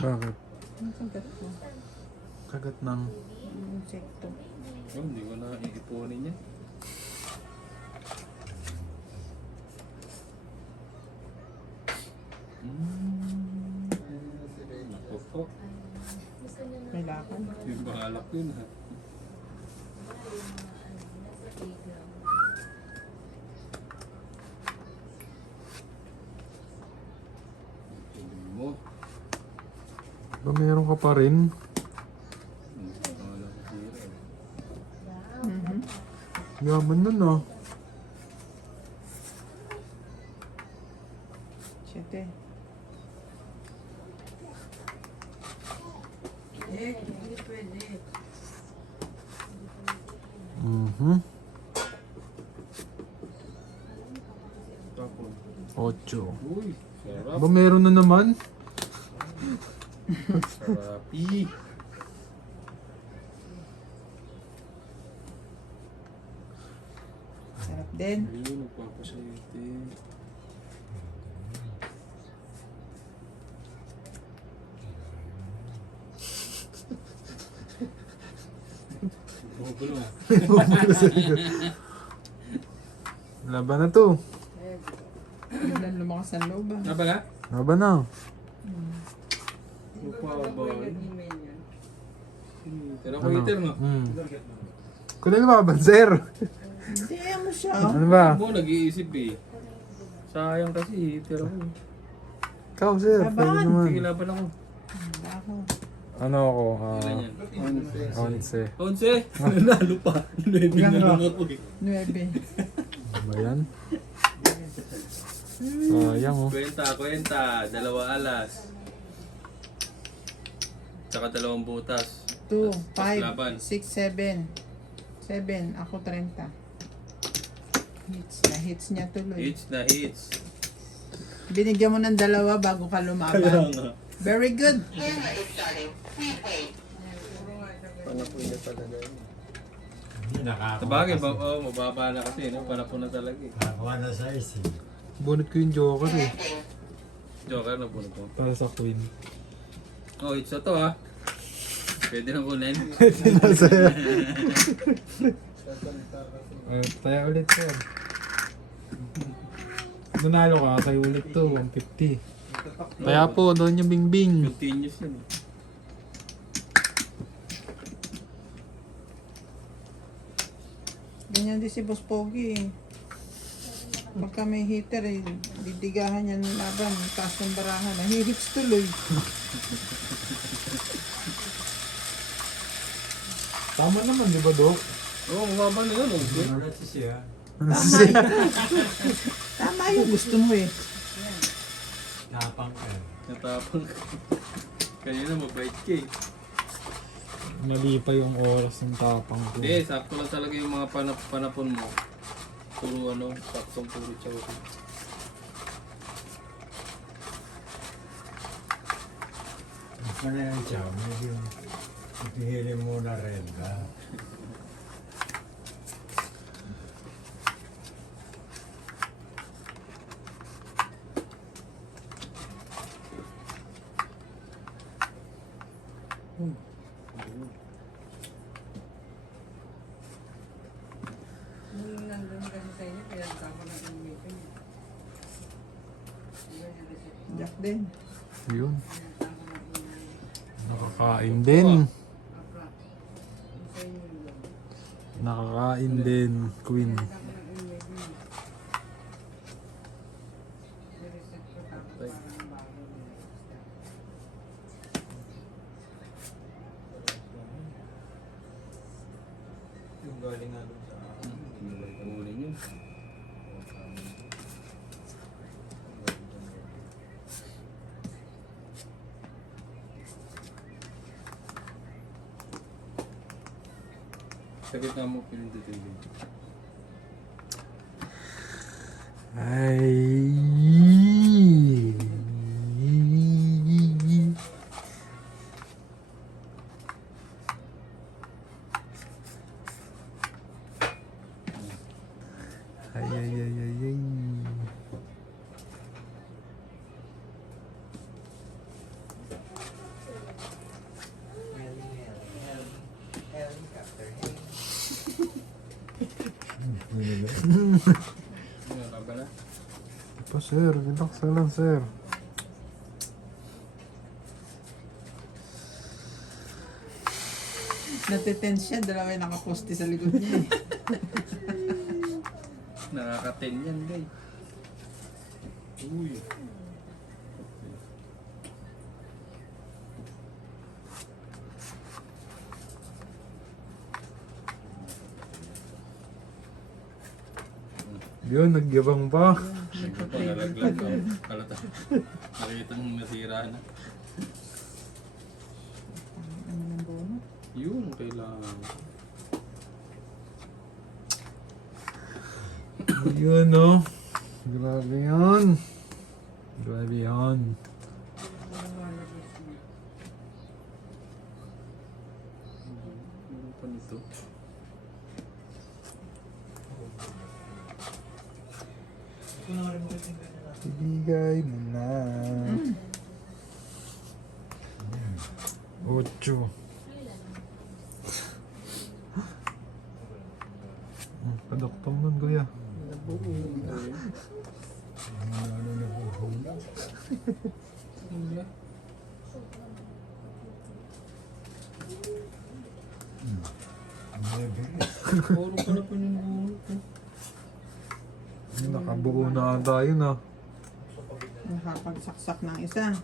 Bakit? Ang kagat mo. Kagat ng... Insekto. Oh, hindi ko na iipunin yan. Opo. May lakad. Yung bahalak yun ha. Tingnan mo. Ba meron ka pa rin? Bahalak ko sira eh. Mhm. Yaman nun ah. Siyete. Mhm. Tapos. 8. Uy, sarap. Ba meron na naman? Sarapi. Sarap din. Ayun, nagpapasayete. Bubulo. Laban na to. Biglang lumakas ang loob ah. Apa nga? Laban na. Mupabay. Tira ko Ano? iter mo. Kung na lumaban, sir. Hindi mo siya. Ano ba? Mo nag-iisip eh. Sayang kasi tira ko. Ikaw, sir. Laban. Pwede naman. Sige, laban ako. Ako. Ano ako? Ilan yan? 11. 11. Nanalo pa. 9 Ilang na lang ba? ako eh. 9. Ano ba yan? Sayang oh. Kwenta. 2 alas. Tsaka 2 butas. 2, Tas laban. 5, 6, 7. 7. Ako 30. Hits na. Hits niya tuloy. Hits na hits. Binigyan mo ng 2 bago ka Kaya lumaban. nga. Very good. Panapon niya talaga yun. Hindi nakakuha Sabagay, kasi. mababa na kasi. No? Panapon na talaga eh. Nakakuha na sa isi. Bunot ko yung joker eh. Joker na po na po. Para sa queen. Oh, hits na to ha. Pwede na kunin. Taya ulit to. Nanalo ka, tayo ulit to. 150. Kaya po, doon yung bingbing. Continuous yun eh. Ganyan din si Boss Pogi eh. Pagka may hitter eh, didigahan niya ng laban, taas ng barahan, nahihits tuloy. Tama naman, di ba, Dok? Oo, mababa na yun. Okay. Ano na siya? Tama yung gusto mo eh. Napang ka. Natapang. Kanina mabait ka eh. Mali pa yung oras ng tapang ko. Hindi, sakto lang talaga yung mga panapon mo. Puro ano, saktong puro chow. Ano na yung siya? Medyo ipihili mo na rin ka. Jack din. Yun. Nakakain din. Nakakain din, queen. Yung galing nga doon sa akin. Kunin yun. Sagit na mo pinundutin din. Ay. Ay, ay, ay, ay, ay. Pa sir, relax na lang sir. Natitense siya, dalawa yung nakaposte sa likod niya eh. Nakaka-10 yan, guys. Uy. Yun, nagyabang pa. Nalaglag ka. Kalata. Nakita mong nasira na. Ano yung bono? Yun, kailangan. Yun no. Grabe yun. Grabe yun. Ano pa nito? Ibigay mo na. 8. Padoktong nun kuya. Ano na po hula? May bilis. Puro pa na po yung buhol ko. Nakabuo na ata yun ah. Nakapagsaksak ng isa.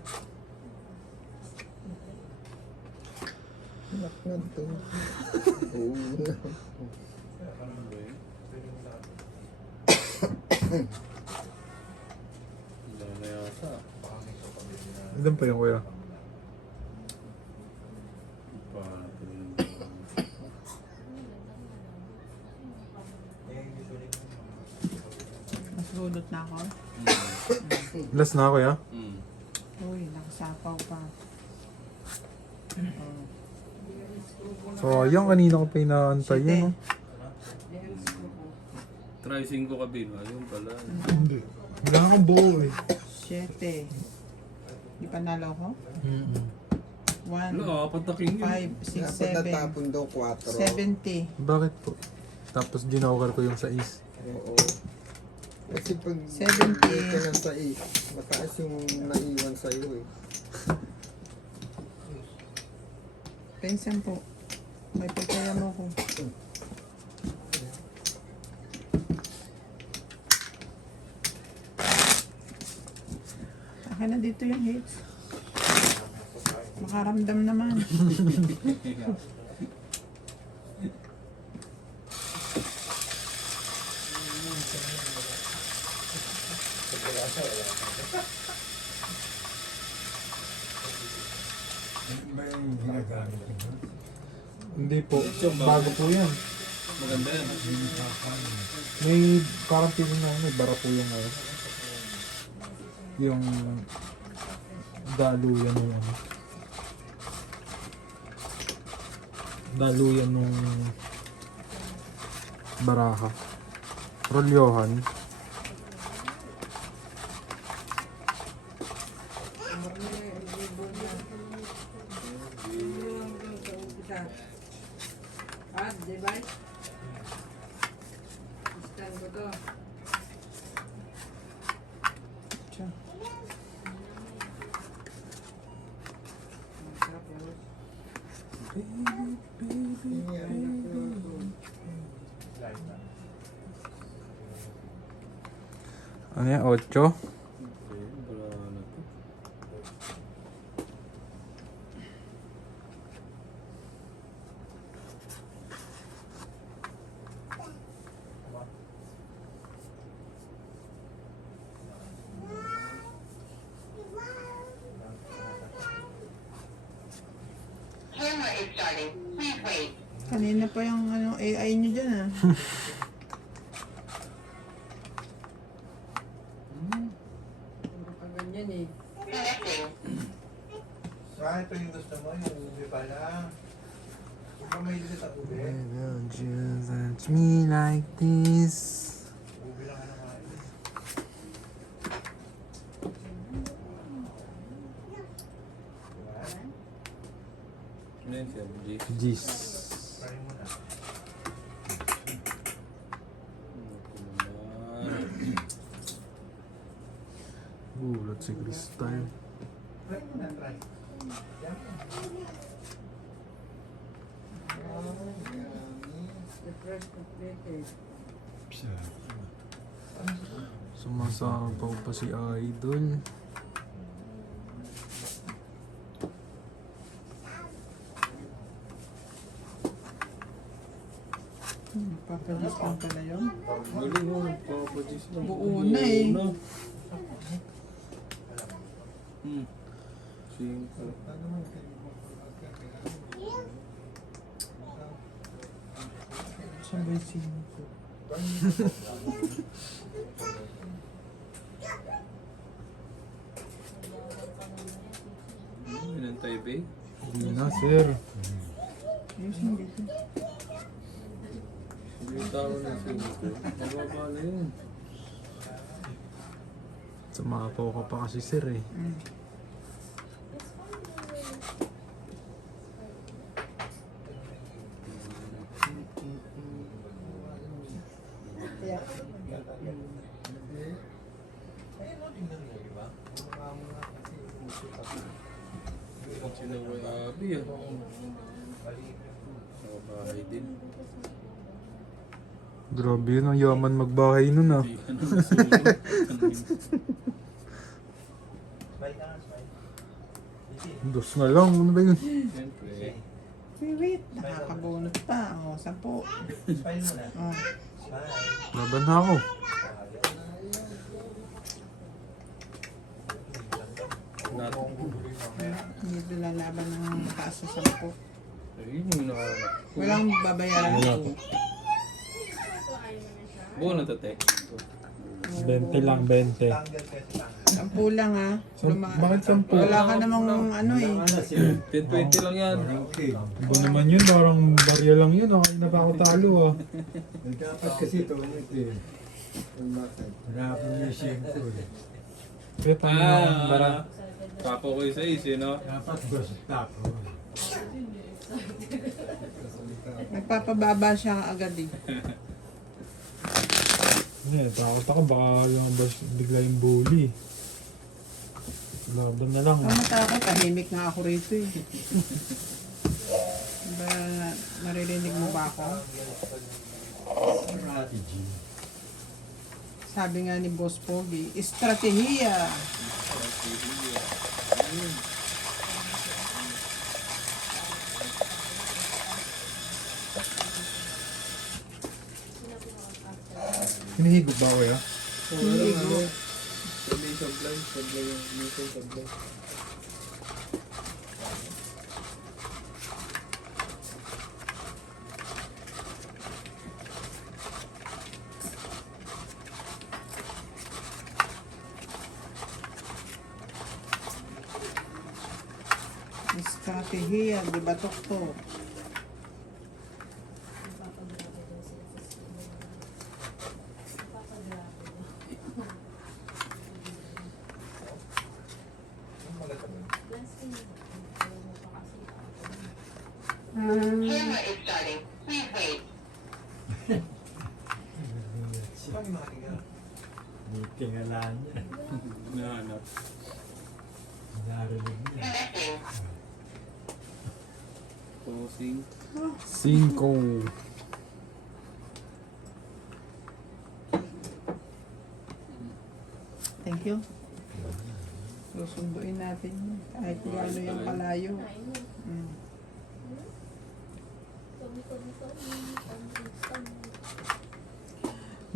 Wala na yata. Ilan pa yung kuya? Mas gulot na ako. Last na kuya? Mm. Uy, nakasapaw pa. Oh. So, yung kanina ko pa inaantay yun. No? Try 5 kabin. Ayun pala. Hindi. Wala akong buo eh. 7. Di pa nalo ko? 1, Wala, apat na king yun. 5, 6, Dapat 7, natapon daw 4. 70. Bakit po? Tapos ginawar ko yung 6. Oo. Kasi pag 70. bigay ka ng 6, mataas yung naiwan sa'yo eh. Pensan po. May pagkaya mo ko. Akin na dito yung hits. Makaramdam naman. May ginagamit ko. Hindi po. Bago po yan. Maganda yan. May parang feeling na may bara po yung yung daluyan ng ano. Daluyan ng baraha. Rolyohan. Tiyo. Ano yan? 8? Wala na to. Camera is starting. Please wait. Kanina pa yung ano, AI nyo dyan ah. Connecting. Ito yung gusto mo, yung ubi pala. Kung pa may sa ubi, Why don't you touch me like this? ubi lang ka naman. Ano yun siya? G? Jeez. Try mo na. Ano ko naman? Gulat si Crystal. Try mo na, try. Yan. Sa, Sumasapaw pa si Idol. Papadis lang pala yun. Galing mo, papadis lang. Buo na eh. Buo na. Cinco. Sabay sino. Inantay ba eh? Hindi na, sir. Ayusin dito. Yung tao na cinco. Mababa na yun. Sumapaw ka pa kasi, sir eh. Sinaway Abi ah. Sa bahay din. Grabe yun, ang yaman magbahay nun ah. Hindi ka na masulog. Smile ka nga, smile. Dos na lang, ano ba yun? Siyempre. Wait, nakakabunot pa. O, 10. Smile mo na. O, Smile. Laban na ako. hindi lalaban ng mataas sa 10. Ayun yung nakahanap ko. Walang babayaran ko. Buo na to, Tek. 20 lang, 20. Tanggal kasi tanggal. 10 lang ha. Bakit 10? Wala ka namang ano eh. ano sila? 10-20 lang yan. Okay. Iba naman yun, parang barya lang yun. Okay na pa ako talo ah. Nagkapat kasi ito ulit eh. Hanapan niya siya ko eh. Kaya tayo na bara. Papo ko yung sa isi, no? Dapat dos top. Nagpapababa siya agad eh. Hindi, takot ako. Baka lumabas bigla yung bully. Laban na lang. Ang matakot, tahimik nga ako rito eh. Diba, maririnig mo ba ako? Strategy. Sabi nga ni Boss Pogi, estratehiya. Hinihigop ba ako ya? Hinihigo. Sablay, sablay. Sablay yung minsan sablay. Estratehiya, di ba to? Camera is starting. Please wait. Paano yung makatingala? Tingala niya. Nahanap. Narinig niya. Connecting. Posing. 5. Thank you. Susunduin natin yun. Kahit gano'n yung kalayo. Mm.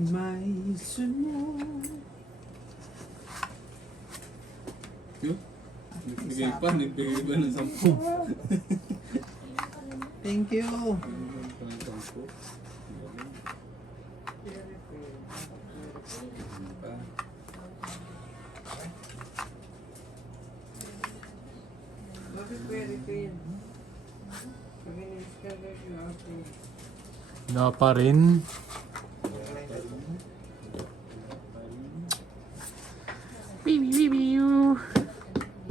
May sunod. Yun. Nagbigay pa. Nagbigay pa ng 10. Thank you. Na pa rin.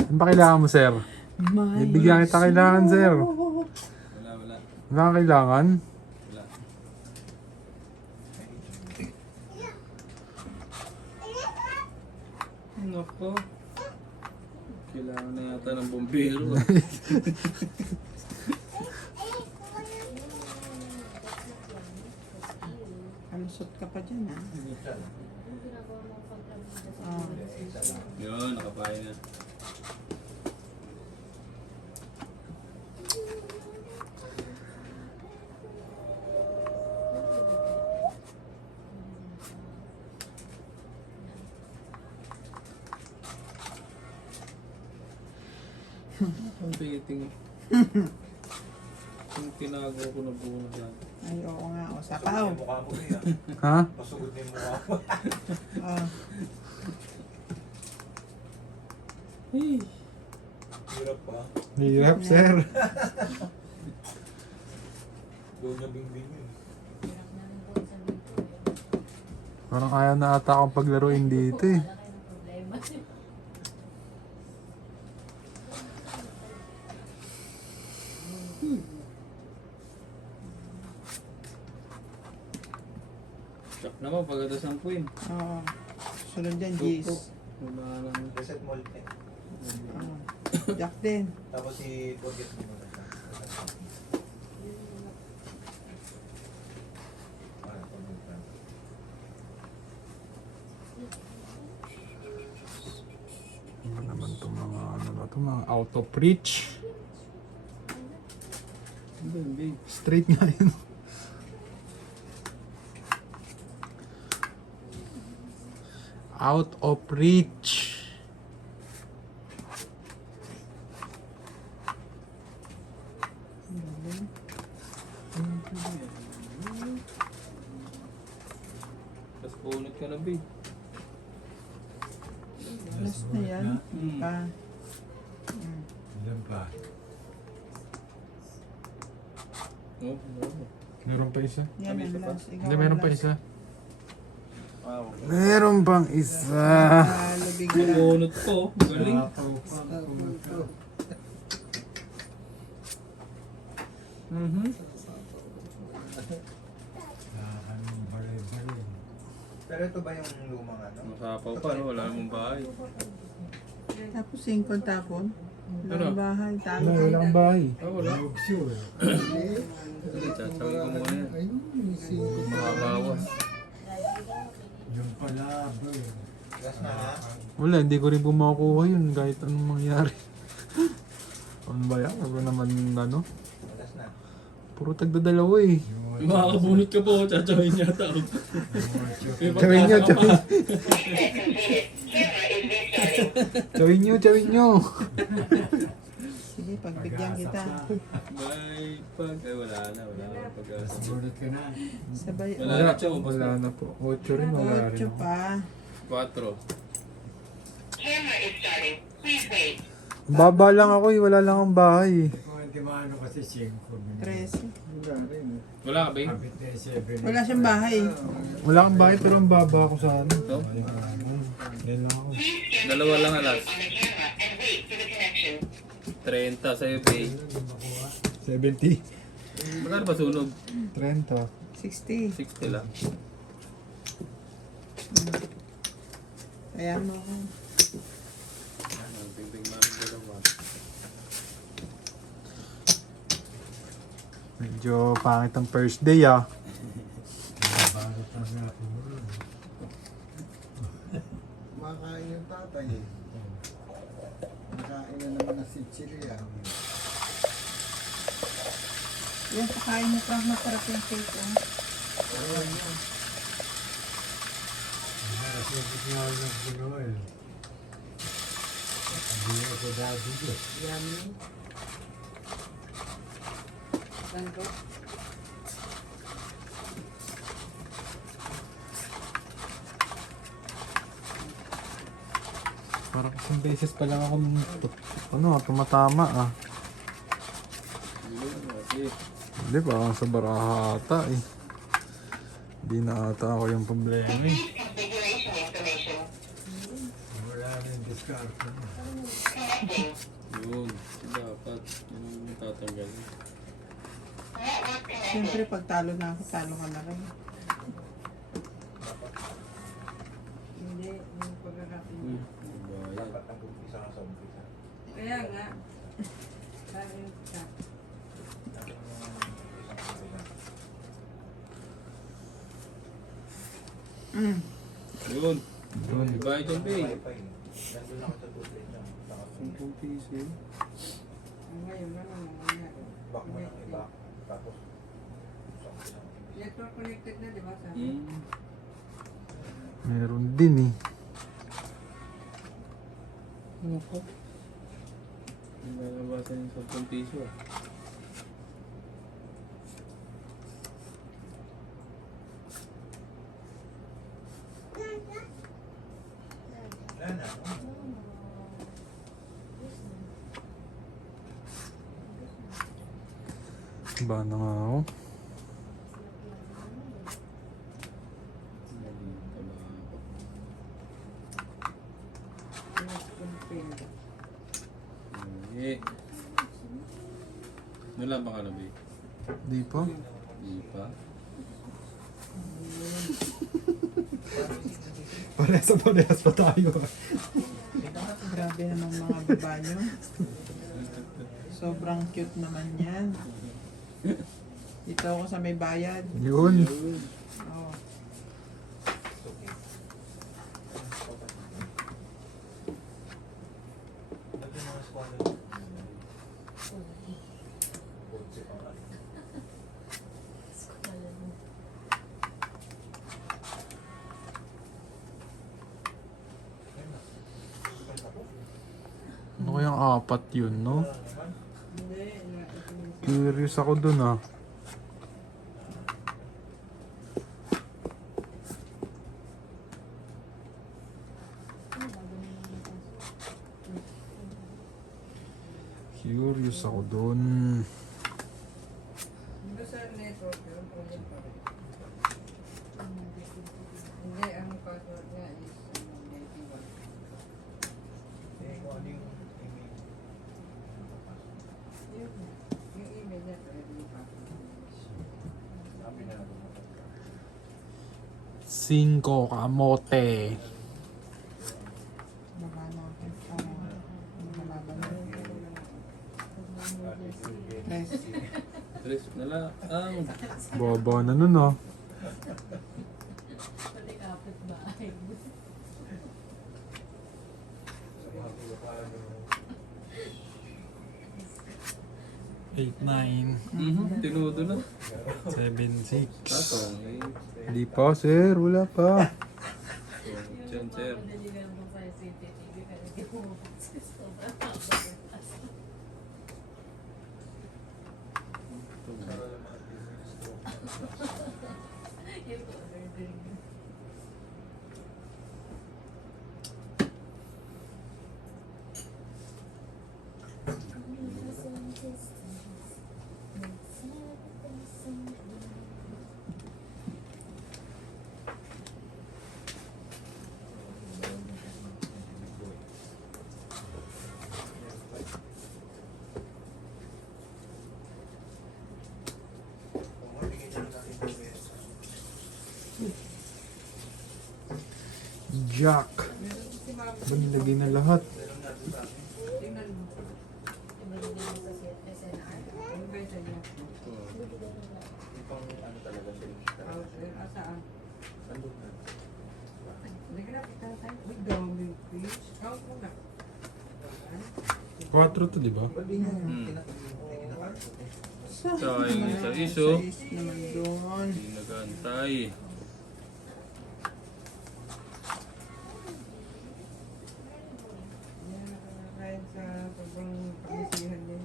Ano ba kailangan mo, sir? May Bibigyan kita kailangan, sir. Wala. Wala kang kailangan? Wala. Nako. Kailangan na yata ng bombero. Kalusot ka pa dyan, ha? Oh. Yun, nakapain na. Ang tingin. Yung tinago ko na buo dyan. Ay, oo nga. O, sapaw. Yung mukha mo niya. Ha? Masugod na yung mukha mo. Oh. Hirap pa. Hirap, sir. Doon niya bingbing yun. Parang ayaw na ata akong paglaruin dito eh. Chak naman, pagkatas ng queen. Oo. Sunod dyan, Gis. Wala lang. Reset mo ulit eh. Oh. Jack din. Tapos i-forget mo muna siya. Ano naman itong mga ano na ito, mga out of reach. Ano ba yun, babe? Straight nga yun. Out of reach. Tapos punot ka na, babe. Last na yan. Hmm. Pa. Ilan pa? Oh, no. Meron pa isa? Yan Kami ang isa pa? last. Ikaw Hindi, ang meron pa last. isa. Wow. Meron pang isa. Lubig na. Punot ko. Galing. Sapaw pa. Pumunta. Mhm. Anong balay-balay. Pero ito ba yung lumang ano? Masapaw pa, no? Wala namang bahay. Tapos 5 tapon. Ano? Walang bahay. Talo. Wala, wala kang bahay. Ah, wala. Lugso eh. Sasabi ko muna yan. Makabawas. Yung pala, bro. Last na ha? Wala, hindi ko rin po makukuha yun kahit anong mangyari. Ano ba yan? Ano naman ano? Last na. Puro tagdadalawa eh. Makakabunot ka po, tsatsahin yata ako. May Chawin nyo, pagkasa ka pa. Chawin nyo, chawin nyo. Sige, pagbigyan kita. May pag... Ay, wala na. Pag-asa. Sumunod ka na. Sabay. Wala na, Chow. Wala na po. 8 rin, wala rin. 8 pa. 4. Camera is starting. Please wait. Baba lang ako eh, wala lang akong bahay eh. Kung hindi maano kasi 5. 13. Wala ka, babe? Kapit na yung 7. Wala siyang bahay. Wala akong bahay pero ang baba ako sa ano. Ito? Yan lang ako. Dalawa lang alas. On the camera and wait for the connection. 30 sa'yo, babe. 70. Magkano ba sunog? 30. 60. 60 lang. Ayan mo ako. Bing-bing namin dalawa. Medyo pangit ang first day ah. Bago pa nga ako. Makain yung tatay eh. Nakain na naman ng Sicilia. Yan, pakain mo Frank. Masarap yung cake. Oh. Kasi nga ng Pinoy. Hindi ako dati ko. Parang isang beses pa lang ako tumatama ah. Kasi, Hindi pa, sa baraha ata eh. Hindi na ata ako yung problema eh. Configuration information. Wala rin discard ko na. Connecting. yun. Dapat. Yun yung tatanggal. Network connected. Siyempre, pag talo na ako, talo ka na rin. Hindi, yung pagkakapin. Kaya nga. Sabi ka. Yun. Yun. Iba itong pay. Wi-Fi. Nandun ako sa tubig niya. 10 piso yun. Ngayon na lang. Mamaya. Back mo ng iba. Tapos, Network connected na, di ba? Sabi? Hmm. Meron din eh. Ano ko? Hindi na nabasan yung 10 piso ah. wala na. Ba na nga ako. Eh. Wala ba ka na ba? Di pa? Di pa. Parehas pa tayo. Grabe naman mga baba nyo. Sobrang cute naman yan. Dito ako sa may bayad. Yun. Oh. Nandun mga squad. Ano kayang apat yun, no? Hindi. Curious ako dun ah. Curious ako dun. Hindi sa network yun. Problem pa rin. Hindi, ang password niya is 91. Eh, kung ano yung email. Yung email niya, pero hindi yung password. Sabi na lang. 5 kamote. Baka natin para malaban na. Guys, Tres na lang. Baba na nun ah. Pati kapit bahay. 8, 9, Tinudo na. 7, 6. Tatong. Hindi pa sir, wala pa. Diyan, sir. Madali lang po sa CCTV pero hindi po sobrang haba. Yung ordering. Kung mabigyan niya natin yung best. Jack. Ba nilagay na lahat? tingnan mo. Ibalik din mo sa SNR. Ano ba yung niya? Ipang ano talaga siya. Asaan? Nandun na. Hindi ka na pita tayo. Uy, daming fish. Count mo na. 4 to, di ba? Ba't di niya kinakain? Sayang yung sa iso. Size naman doon. Hindi nag-aantay. Yan, nakakain sa sobrang pangisihan din.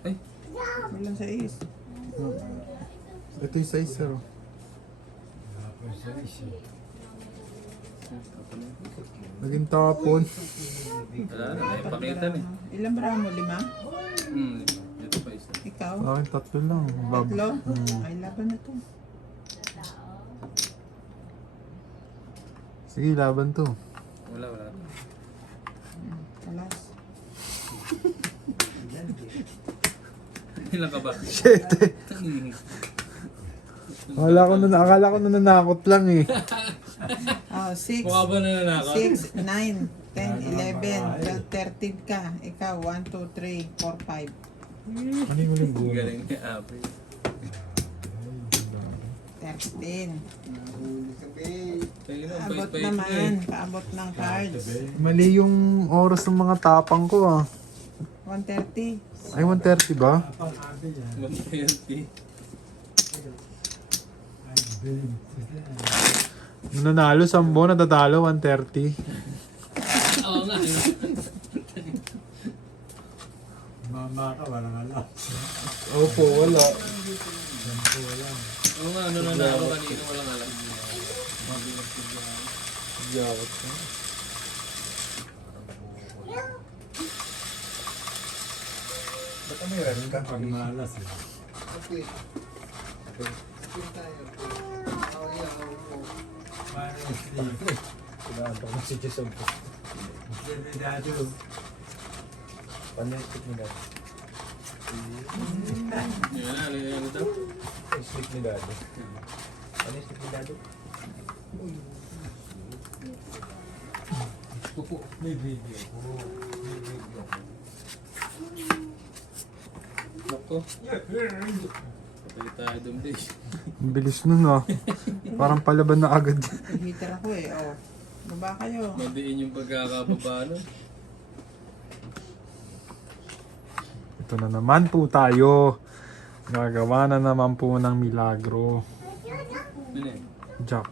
Ay, Walang size. Ito yung size sir. oh. Tapos sa isi. Naging tapon. wala na. Naipakita na eh. Ilan ba mo? 5? Dito pa isa. Ikaw? Sa akin 3 lang. Tatlo? Mm. Ay, laban na to. Sige, laban to. Wala. Alas. Ilan ka ba? Shit eh. Akala ko na nanakot lang eh. Oh, 6, Mukha ba nananakaw? 6, 9, 10, 11, 12, 13 ka. Ikaw, 1, 2, 3, 4, 5. Ano yung huling buo? Galing ni Ape. 13. Nahuli ka, be. Tayo na, Abot bait-bait mo naman. Paabot ng cards. Mali yung oras ng mga tapang ko ah. 130. Ay, 1:30 ba? Apa sabi niya? Mag-healthy. Ay, babe. Nung nanalo, 10 natatalo, 1:30. Oo nga. Mama ka, walang alam. Opo, wala. Oo nga, ano nanalo kanina walang alam. Yawat ka. Ba't may red ka? Pag malas eh. Okay. Spin tayo. Oh, yeah, oh, oh. Paano yung sleep? Kailangan ko na si Jason ko. Sleep ni Dado. Paano yung stick ni Dad? Yan na, ano ito? Yung stick ni Dad. Ano yung stick ni Dad? May video. May video. Nako. Patay tayo doon, Dave. Ang bilis nun ah. Parang palaban na agad. Heater ako eh. Oh. Baba kayo. Madiin yung pagkakababa nun. Ito na naman po tayo. Gagawa na naman po ng milagro. Ano eh? Jack.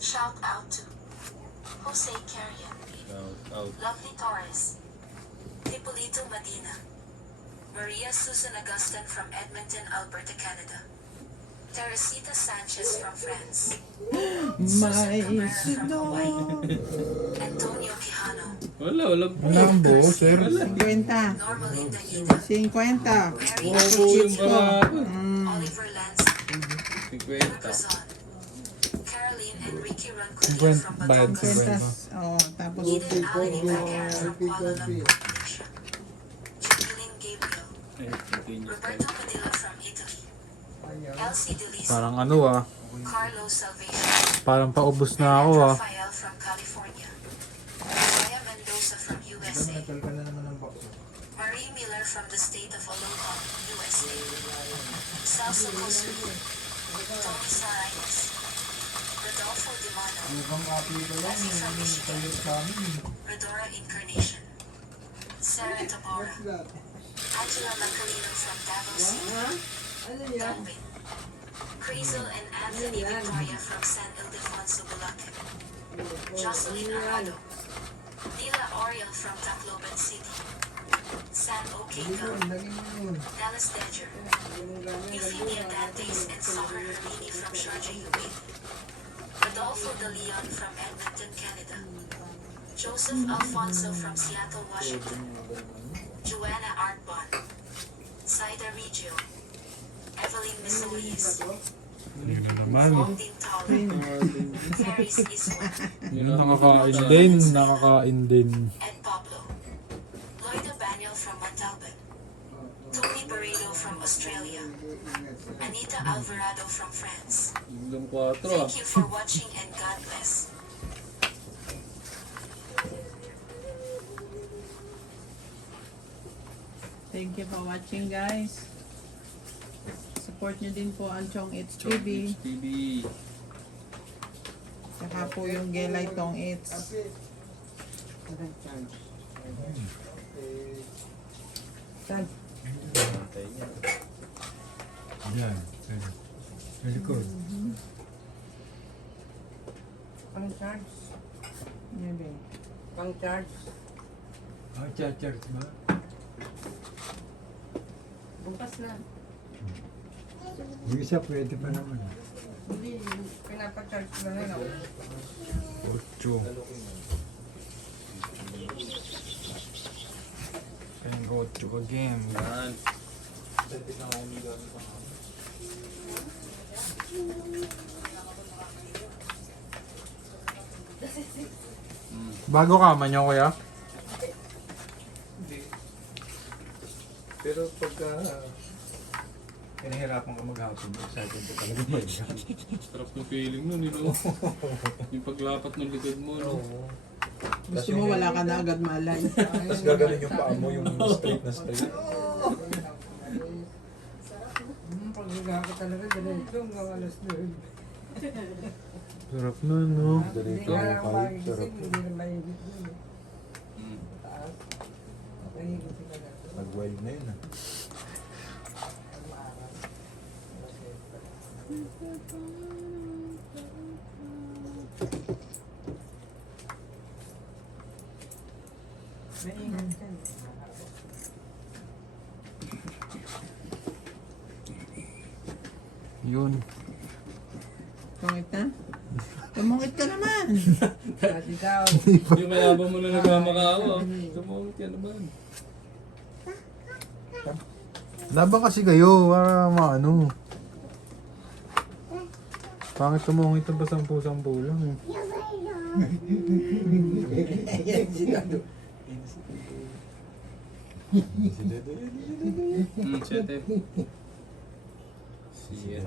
Shout out to Jose Carrion, Shout out. Lovely Torres, Hipolito Medina, Maria Susan Augustin from Edmonton, Alberta, Canada, Teresita Sanchez from France, May Cabrera from sido. Hawaii, Antonio Quijano, Walang po. Wala ang buo, sir. 50. Normalinda Ida, 50. Mary Opo yung barako. Oliver Lance, 50. Quezon, Caroline Enrique Ranculia from 50 bayad Batangas, 50. Oh, tapos Eden Alini Vergara from Happy Kuala coffee. Lumpur, Malaysia, Jubilin Gabriel, Ay, continuous Roberto tayo. Padilla from Italy, Elsie Deliso, Parang ano ah. Carlo Salvation, Parang paubos na ako ah. Rafael from California, Maya Mendoza from USA, Natal ka na naman ng box. Marie Miller from the state of Aloha, USA, Celso Cosme, Tony Sarainas, Rodolfo Dimano, Leslie from Michigan, Rodora Incarnation, Sarah Tabora, Angela Macalino from Davao City, Dalvin, Crazel and Anthony Victoria from San Ildefonso, Bulacan, Jocelyn Arado, Dila Oriel from Tacloban City, San Oqueca, Dallas Dejer, Euphemia Dantes and Soccer Hermini from Sharjah, UAE, Rodolfo De Leon from Edmonton, Canada, Joseph Alfonso from Seattle, Washington, Joanna Artbon, Saida Regio, Evelyn Misolis, Yun na naman. Din Tolly, Ferris Iswa, Yun, nakakain din. Nakakain din. Ed Pablo, Lloyda Baniel from Montalban, Tony Barredo from Australia, Anita Alvarado from France. Yung 4 ah. Thank you for watching and God bless. thank you for watching, guys. Support nyo din po ang Chong It's TV. TV. Saka po yung Gelay Tong It's. Saan? Patay niya. Yan. Sa likod. Pang charge. Yan ba? Pang charge. Ah, cha-charge ba? Bukas na. Yung isa pwede pa naman. Hindi, pinapacharge na rin ako. 8. Kaya go 8 again. Yan. Bago ka man nyo kuya? Pero pagka pinahirapan ka maghapon, kahapon. Excited ko talaga mag-shot. Sarap ng feeling nun, you know? Yung paglapat ng likod mo, no? Gusto mo wala ka na agad malay. Tapos gagaling yung paa mo, yung straight na straight. Pag ko talaga, ganito hanggang alas 9. Sarap na, no? Hindi nga lang magising, hindi na mahigit yun. Mm. Taas. Mahigit ka na. Nag-wild na yun, ah. May ingat yan. Yun. Tungit na? Tumungit ka naman. Kasi daw, Yung kayabang mo na nagmamakaawa. Tumawag yan naman. Laban kasi kayo, para maano. Pangit tumungit na ba 10-10 lang, eh. yan sinabi. Siyete. Siyete.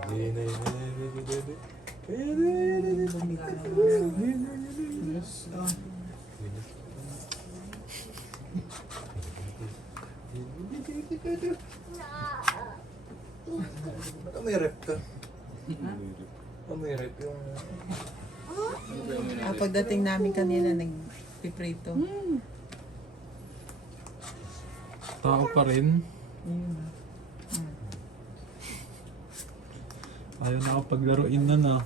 Yes. Oh. Ba't may rep ka? May rep yung... Pagdating namin kanina, nagpiprito. Tao pa rin. Ayaw na ako paglaruin na.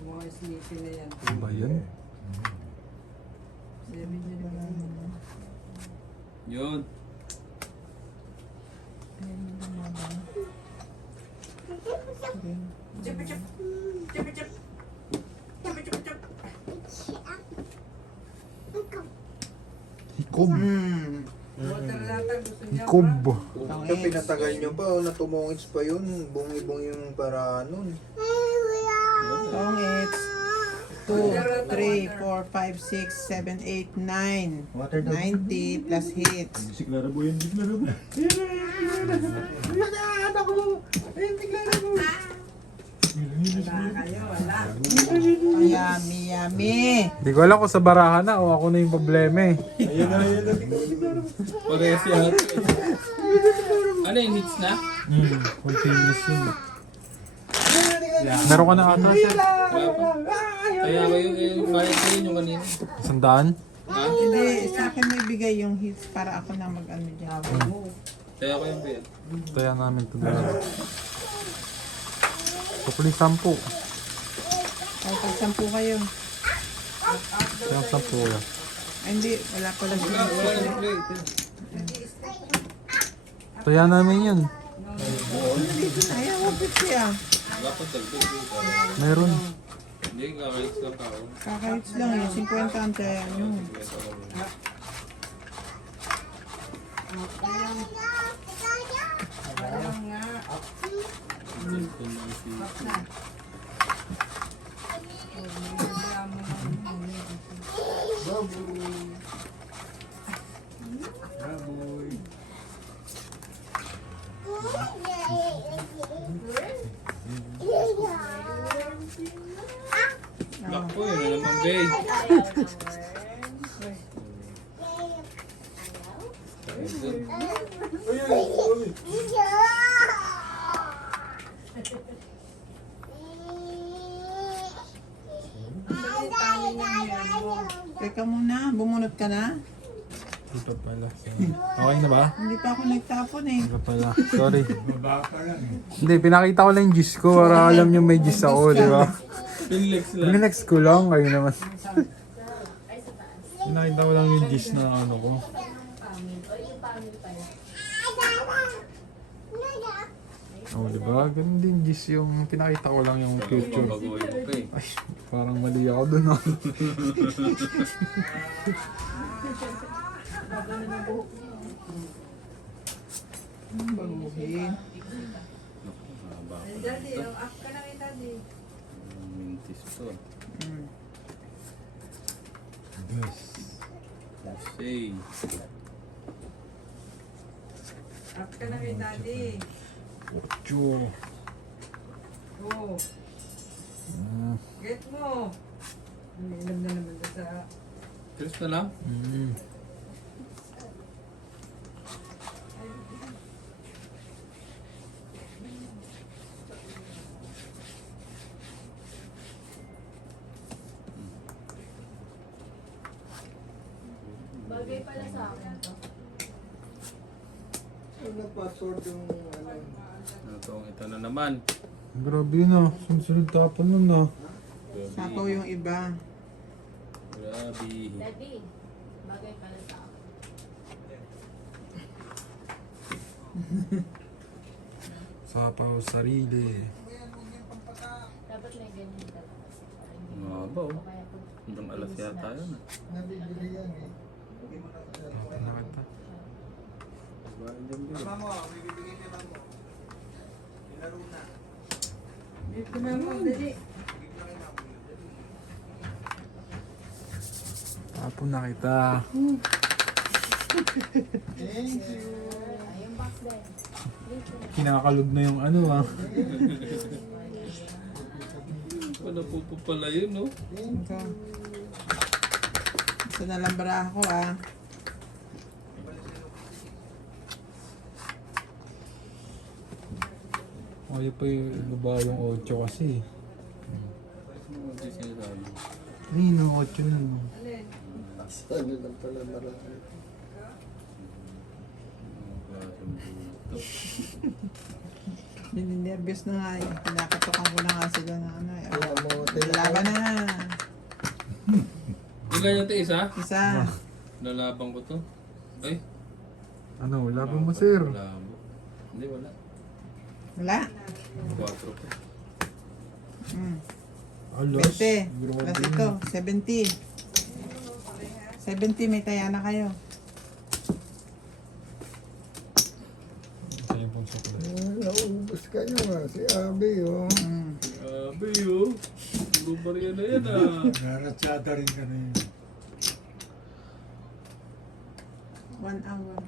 Mga sleepy na yan. Ano ba yan? Yun. Hikob. Water lata, gusto niya Hikob. Ito pinatagal nyo pa, oh, natumungits pa yun. Bungi-bungi yung para nun. Tongits. 2, 3, 4, 5, 6, 7, 8, 9. 90 plus hits. Si Clara Boy yan, si Clara Boy. wala kayo, wala. Yummy, yummy. Hindi ko alam kung sa barahan na o ako na yung problema, eh. Parehas yan. Ano yung hits na? Continuous yun. Meron ka na ata, sir. Wala pa. Kaya ko yung fire ko yun yung kanina. 100? Ha? Hindi, sa akin may bigay yung hits para ako na mag-ano dyan. Kaya ko yung bell. Kaya namin ito dalawa. Sukli 10. O, pag 10 kayo. Kaya 10 kuya. Ay, hindi, wala pala Wala, siya. wala yung plate. Kaya namin yun. Ayaw mo siya. Wala pa dagdag. Meron. Hindi, kakait lang tao. Kakahits lang yun. 50 ang kaya nyo. Ayaw nga. Naku, yun na naman, babe. Teka muna, bumunot ka na? Dito pala. Okay na ba? Hindi pa ako nagtapon eh. Dito pala. Sorry. Baba pa lang eh. Hindi, pinakita ko lang yung gis ko para alam nyo may gis ako, di ba? Pinlex lang. Pinex ko lang, kayo naman. Ay, sa taas. Pinakita ko lang yung gis na ano ko. Pangil. O, yung pangil pa yun. Oh, di ba? Ganun din gis yung pinakita ko lang yung picture. Baguhin mo pa eh. Ay, parang mali ako dun ah. Baguhin. Mahaba pa. Daddy, yung up ka na kay daddy. Mintis to. Say. Up ka na kay daddy. 8. Oo. Get mo. Umiinom na naman doon sa... Chris na lang. Bagay pala sa akin to. Ano password yung ano? Ito na naman. Grabe yun ah. Sunod tapon nun ah. Sapaw yung iba. Grabe. Daddy, bagay pala sa akin. Sapaw sarili. Dapat may ganyan talaga. Nga ba oh. O kaya kung Hanggang alas yata yun ah. Nabibili yan eh. Nakita. Diba? Hanggang din. Mama mo, may bibigay ni mama mo. Nilaro na. Dito na mo, dali. Tapon na kita. Thank you. yung box din. Kinakalog na yung ano ah. Ano po pala yun no? Ito. Isa na lang baraha ko ah. Kaya pa yung baba yung 8 kasi. Ano yung sinasabi? Ayun yung 8 na no. Alin? Ano lang pala marami. Nininervyos na nga eh. Pinakatokan ko na nga sila na ano eh. Kaya mo, Laban na. Ilan yung isa? Isa. Nalabang ko to. Ay. Ano, laban mo sir. Labo. Hindi wala. Wala. 4 ko. Alos. 20. Grabe Plus yun. ito. 70. 70 may taya na kayo. Sa yung pong sukla. naubos ka nyo nga. Si Abby oh. Grabe yun. Lubarya na yan ah. Naratsada rin ka na yun. 1 hour.